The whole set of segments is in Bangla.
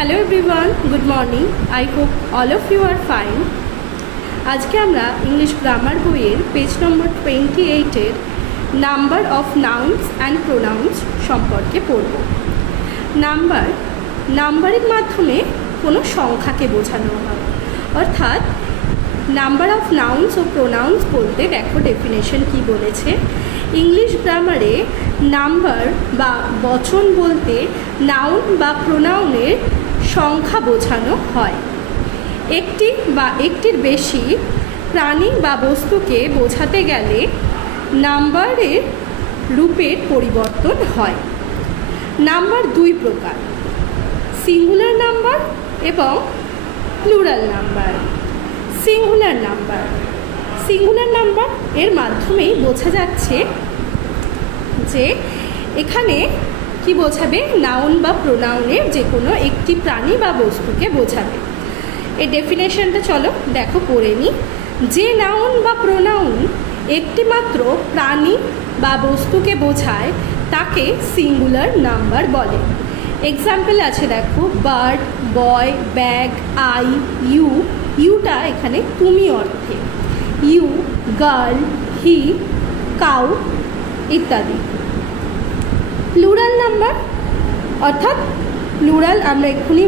Hello everyone, good morning. I hope all of you are fine. আজকে আমরা ইংলিশ গ্রামার বইয়ের পেজ নম্বর 28 এর number of nouns and pronouns সম্পর্কে পড়ব। নাম্বারের মাধ্যমে কোনো সংখ্যাকে বোঝানো হয়, অর্থাৎ নাম্বার অফ নাউন্স ও প্রোনাউন্স বলতে দেখো ডেফিনেশন কি বলেছে। ইংলিশ গ্রামারে নাম্বার বা বচন বলতে নাউন বা প্রোনাউনের সংখ্যা বোঝানো হয়। একটি বা একটির বেশি প্রাণী বা বস্তুকে বোঝাতে গেলে নাম্বারের রূপের পরিবর্তন হয়। নাম্বার দুই প্রকার, সিঙ্গুলার নাম্বার এবং প্লুরাল নাম্বার। সিঙ্গুলার নাম্বার এর মাধ্যমেই বোঝা যাচ্ছে যে এখানে কি বোঝাবে, নাউন বা প্রোনাউনের যে কোনো একটি প্রাণী বা বস্তুকে বোঝাবে। এই ডেফিনেশনটা চলো দেখো পড়ে নিই। যে নাউন বা প্রোনাউন একটি মাত্র প্রাণী বা বস্তুকে বোঝায় তাকে সিঙ্গুলার নাম্বার বলে। এক্সাম্পল আছে দেখো, bird, boy, bag, I, you, ইউটা এখানে তুমি অর্থে, ইউ, গার্ল, হি, কাউ ইত্যাদি। প্লুরাল নাম্বার অর্থাৎ প্লুরাল আমরা এক্ষুনি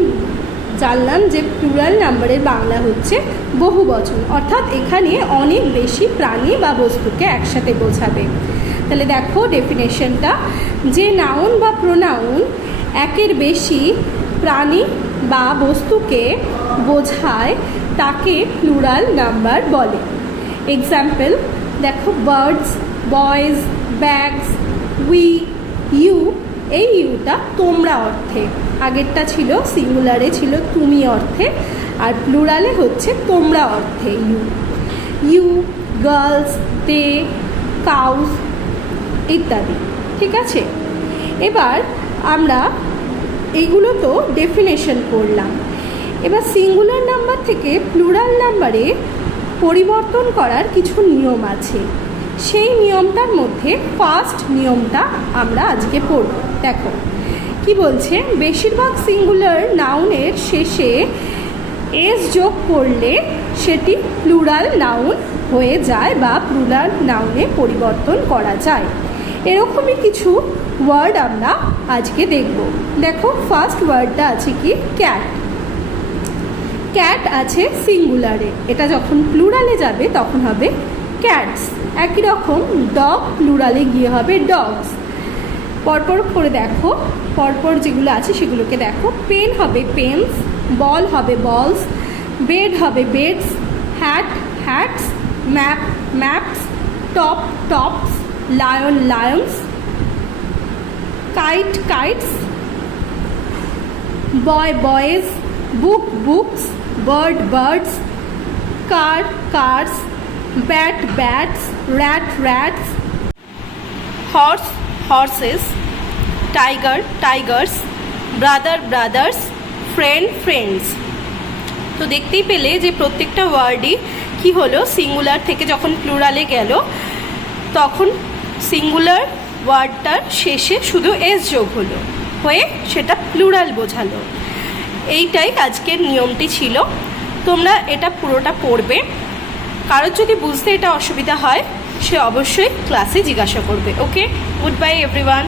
জানলাম যে প্লুরাল নাম্বারের বাংলা হচ্ছে বহুবচন, অর্থাৎ এখানে অনেক বেশি প্রাণী বা বস্তুকে একসাথে বোঝাবে। তাহলে দেখো ডেফিনেশনটা, যে নাউন বা প্রোনাউন একের বেশি প্রাণী বা বস্তুকে বোঝায় তাকে প্লুরাল নাম্বার বলে। এক্সাম্পল দেখো, birds, boys, bags, we, you, এই ইউটা তোমরা অর্থে, আগেরটা ছিল সিঙ্গুলারে ছিল তুমি অর্থে, আর প্লুরালে হচ্ছে তোমরা অর্থে you. You, girls, they, cows ইত্যাদি। ঠিক আছে, এবার আমরা এইগুলো তো ডেফিনেশন করলাম। এবার সিঙ্গুলার নাম্বার থেকে প্লুরাল নাম্বারে পরিবর্তন করার কিছু নিয়ম আছে। সেই নিয়মটার মধ্যে ফার্স্ট নিয়মটা আমরা আজকে পড়ব। দেখো কি বলছে, বেশিরভাগ সিঙ্গুলার নাউনের শেষে এস যোগ করলে সেটি প্লুরাল নাউন হয়ে যায় বা প্লুরাল নাউনে পরিবর্তন করা যায়। এরকমই কিছু ওয়ার্ড আমরা আজকে দেখব। দেখো ফার্স্ট ওয়ার্ডটা আছে কি, ক্যাট। ক্যাট আছে সিঙ্গুলারে, এটা যখন প্লুরালে যাবে তখন হবে ক্যাটস। একই রকম ডগ প্লুরালে গিয়ে হবে ডগস। পরপর করে দেখো, পরপর যেগুলো আছে সেগুলোকে দেখো। পেন হবে পেনস, বল হবে বলস, বেড হবে beds, hat hats, map maps, top tops, lion lions, kite kites, boy boys, book books, bird birds, car cars, bat bats, rat rats, horse horses, tiger tigers, brother brothers, friend friends. তো দেখতেই পেলে যে প্রত্যেকটা ওয়ার্ডই কি হলো, সিঙ্গুলার থেকে যখন প্লুরালে গেল তখন সিঙ্গুলার ওয়ার্ডটার শেষে শুধু এস যোগ হলো, হয়ে সেটা প্লুরাল বোঝালো। এইটাই আজকের নিয়মটি ছিল। তোমরা এটা পুরোটা পড়বে। কারোর যদি বুঝতে এটা অসুবিধা হয় সে অবশ্যই ক্লাসে জিজ্ঞাসা করবে। ওকে, গুড বাই এভরিওয়ান।